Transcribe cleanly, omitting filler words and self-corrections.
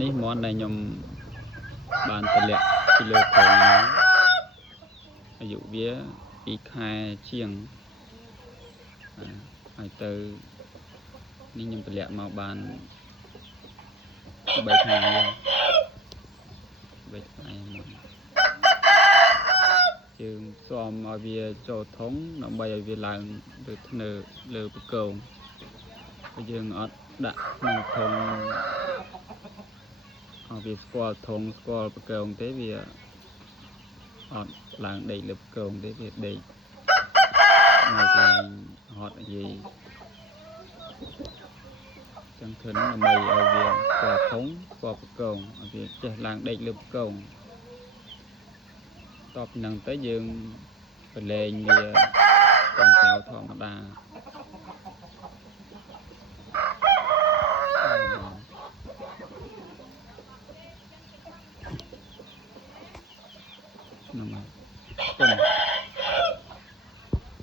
នេះមន់ដែលខ្ញុំបានតម្លាក់ពីលើធុងអាយុវា2 ខែជាងហើយទៅនេះខ្ញុំតម្លាក់មកបាន3 ថ្ងៃហើយ3 ថ្ងៃមកយើងស៊ាំឲ្យវាចូលធុងដើម្បីឲ្យវាឡើងលើធ្នើលើបកងព្រោះយើងអត់ដាក់ក្នុងធុងឲ្យវាស្គាល់ធុងស្គាល់បកងទេវាអត់ឡើងដេកលើបកងទេវាដេកនៅកន្លែងហត់និយាយចឹងធ្វើនឹងដើម្បីឲ្យវាស្គាល់ធុងស្គាល់បកងឲ្យវាចេះឡើងដេកលើបកងតបនឹងទៅយើងប្រឡែងវាតាមចៅធម្មតាហ្នឹងហើយ